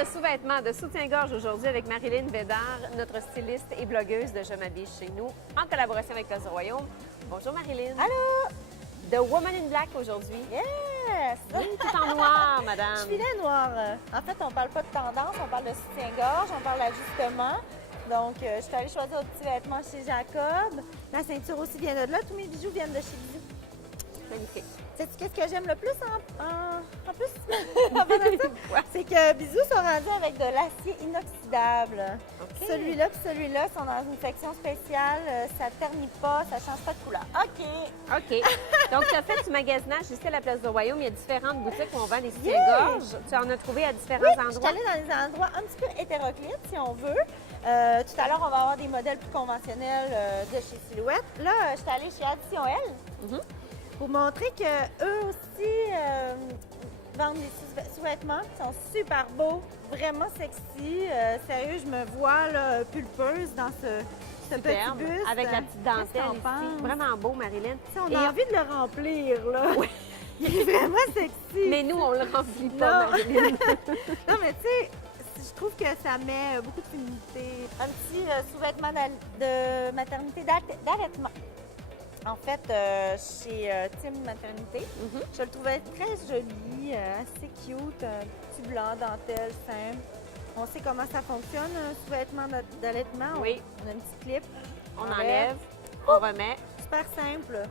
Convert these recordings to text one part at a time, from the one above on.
de sous-vêtements, de soutien-gorge aujourd'hui avec Marilyn Bédard, notre styliste et blogueuse de Je m'habille chez nous, en collaboration avec Cause du Royaume. Bonjour Marilyn. Allô? The Woman in Black aujourd'hui. Yes! Oui, tout en noir, madame. Je suis la noire. En fait, on parle pas de tendance, on parle de soutien-gorge, on parle d'ajustement. Donc, je suis allée choisir des petits vêtements chez Jacob. La ceinture aussi vient de là. Tous mes bijoux viennent de chez Bisou. Magnifique. Sais-tu qu'est-ce que j'aime le plus en plus? En fait de ça? C'est que Bisous sont rendus avec de l'acier inoxydable. OK. Celui-là et celui-là sont dans une section spéciale. Ça ternit pas, ça change pas de couleur. OK! OK. Donc, tu as fait du magasinage ici à la Place du Royaume. Il y a différentes boutiques où on vend des soutiens-gorge. Tu en as trouvé à différents Oui, je suis endroits. allée dans des endroits un petit peu hétéroclites, si on veut. Tout à l'heure, on va avoir des modèles plus conventionnels de chez Silhouette. Là, je suis allée chez Addition L pour montrer qu'eux aussi vendent des sous-vêtements qui sont super beaux, vraiment sexy. Sérieux, je me vois là, pulpeuse dans ce petit Superbe, buste. avec la petite dentelle Qu'est-ce qu'on ici. pense? Vraiment beau, Marilyn. On Et- a envie de le remplir, là. Oui. Il est vraiment sexy. Mais nous, on le remplit pas, Non. Marilyn. Non, mais tu sais, je trouve que ça met beaucoup de féminité. Un petit sous-vêtement de maternité d'allaitement. En fait, chez Team Maternité, je le trouvais très joli, assez cute, un petit blanc, dentelle, simple. On sait comment ça fonctionne, un sous-vêtement d'allaitement. Oui. On a une petite clip. On enlève, on remet, Super simple.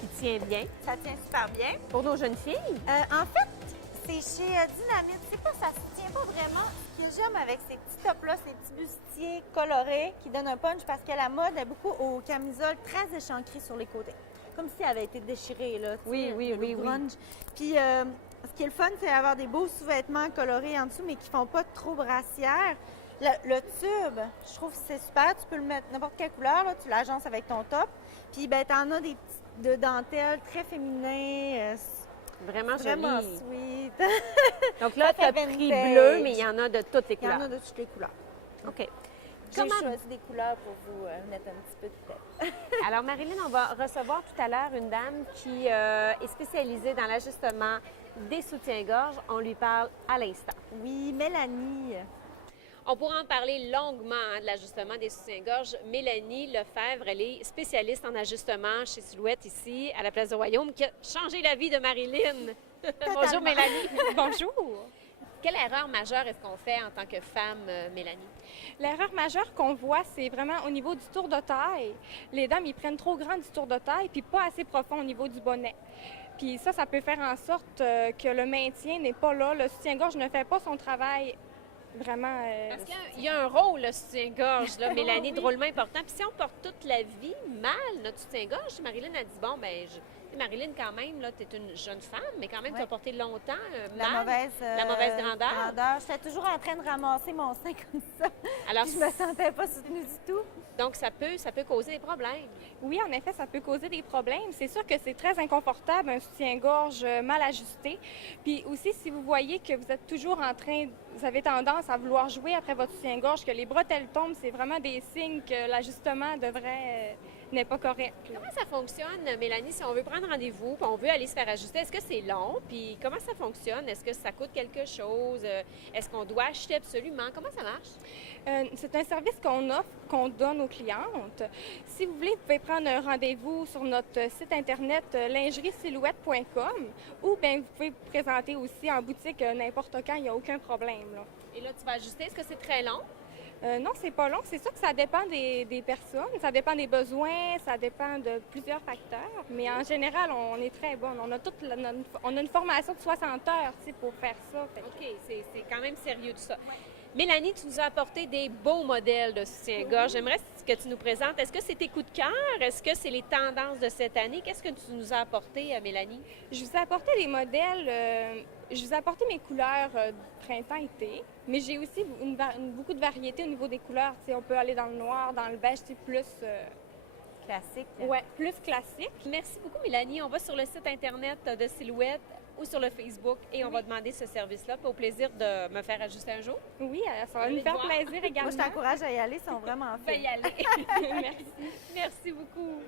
qui tient bien. Ça tient super bien. Pour nos jeunes filles, En fait, c'est chez Dynamite. C'est pas, ça se tient pas vraiment. Ce que j'aime avec ces petits tops-là, ces petits bustiers colorés qui donnent un punch parce que la mode est beaucoup aux camisoles très échancrées sur les côtés. Comme si elles avaient été déchirées, là. tu Oui, sais, oui, le oui, oui. grunge. Puis, ce qui est le fun, c'est d'avoir des beaux sous-vêtements colorés en dessous, mais qui font pas trop brassière. Le tube, je trouve que c'est super. Tu peux le mettre n'importe quelle couleur, là. Tu l'agences avec ton top. Puis, ben, t'en as des petits de dentelle très féminin. vraiment Vraiment jolies. sweet. Donc là, Ça tu as fait pris vintage. bleu, mais il y en a de toutes les Il y en couleurs. a de toutes les couleurs. OK. J'ai Comment- choisi des couleurs pour vous mettre un petit peu de tête. Alors, Marilyn, on va recevoir tout à l'heure une dame qui est spécialisée dans l'ajustement des soutiens-gorge. On lui parle à l'instant. Oui, Mélanie. On pourra en parler longuement de l'ajustement des soutiens-gorge. Mélanie Lefebvre, elle est spécialiste en ajustement chez Silhouette ici, à la Place du Royaume, qui a changé la vie de Marilyn. Bonjour Mélanie. Bonjour. Quelle erreur majeure est-ce qu'on fait en tant que femme, Mélanie? L'erreur majeure qu'on voit, c'est vraiment au niveau du tour de taille. Les dames, ils prennent trop grand du tour de taille, puis pas assez profond au niveau du bonnet. Puis ça peut faire en sorte que le maintien n'est pas là. Le soutien-gorge ne fait pas son travail vraiment... Parce qu'il y a un rôle, le soutien-gorge, là, Mélanie, Oui. drôlement important. Puis si on porte toute la vie mal notre soutien-gorge, Marilyn a dit, bon, ben Marilyn, quand même, tu es une jeune femme, mais quand même, tu as Ouais. porté longtemps La mal. mauvaise grandeur. J'étais toujours en train de ramasser mon sein comme ça. Alors, Puis je me sentais pas soutenue du tout. donc, ça peut causer des problèmes. Oui, en effet, ça peut causer des problèmes. C'est sûr que c'est très inconfortable, un soutien-gorge mal ajusté. Puis aussi, si vous voyez que vous êtes toujours en train, vous avez tendance à vouloir jouer après votre soutien-gorge, que les bretelles tombent, c'est vraiment des signes que l'ajustement n'est pas correct. Comment ça fonctionne, Mélanie, si on veut prendre rendez-vous, puis on veut aller se faire ajuster? Est-ce que c'est long? Puis comment ça fonctionne? Est-ce que ça coûte quelque chose? Est-ce qu'on doit acheter absolument? Comment ça marche? C'est un service qu'on offre, qu'on donne aux clientes. Si vous voulez, vous pouvez prendre un rendez-vous sur notre site internet lingeriesilhouette.com ou bien vous pouvez vous présenter aussi en boutique n'importe quand, il n'y a aucun problème, là. Et là, tu vas ajuster. Est-ce que c'est très long? Non, c'est pas long. C'est sûr que ça dépend des personnes, ça dépend des besoins, ça dépend de plusieurs facteurs. Mais en général, on est très bonne. On a une formation de 60 heures pour faire ça. Fait que- OK, c'est quand même sérieux tout ça. Mélanie, tu nous as apporté des beaux modèles de soutien-gorge. J'aimerais que tu nous présentes. Est-ce que c'est tes coups de cœur? Est-ce que c'est les tendances de cette année? Qu'est-ce que tu nous as apporté, Mélanie? Je vous ai apporté des modèles, je vous ai apporté mes couleurs printemps-été, mais j'ai aussi beaucoup de variété au niveau des couleurs. Tu sais, on peut aller dans le noir, dans le beige, c'est plus, Classique. plus classique. Merci beaucoup, Mélanie. On va sur le site Internet de Silhouette ou sur le Facebook et on va demander ce service-là. Puis au plaisir de me faire ajuster un jour. Oui, ça va Allez nous faire voir. plaisir également. Moi, je t'encourage à y aller, ils sont vraiment Je vais faits. y aller. Merci. Merci beaucoup.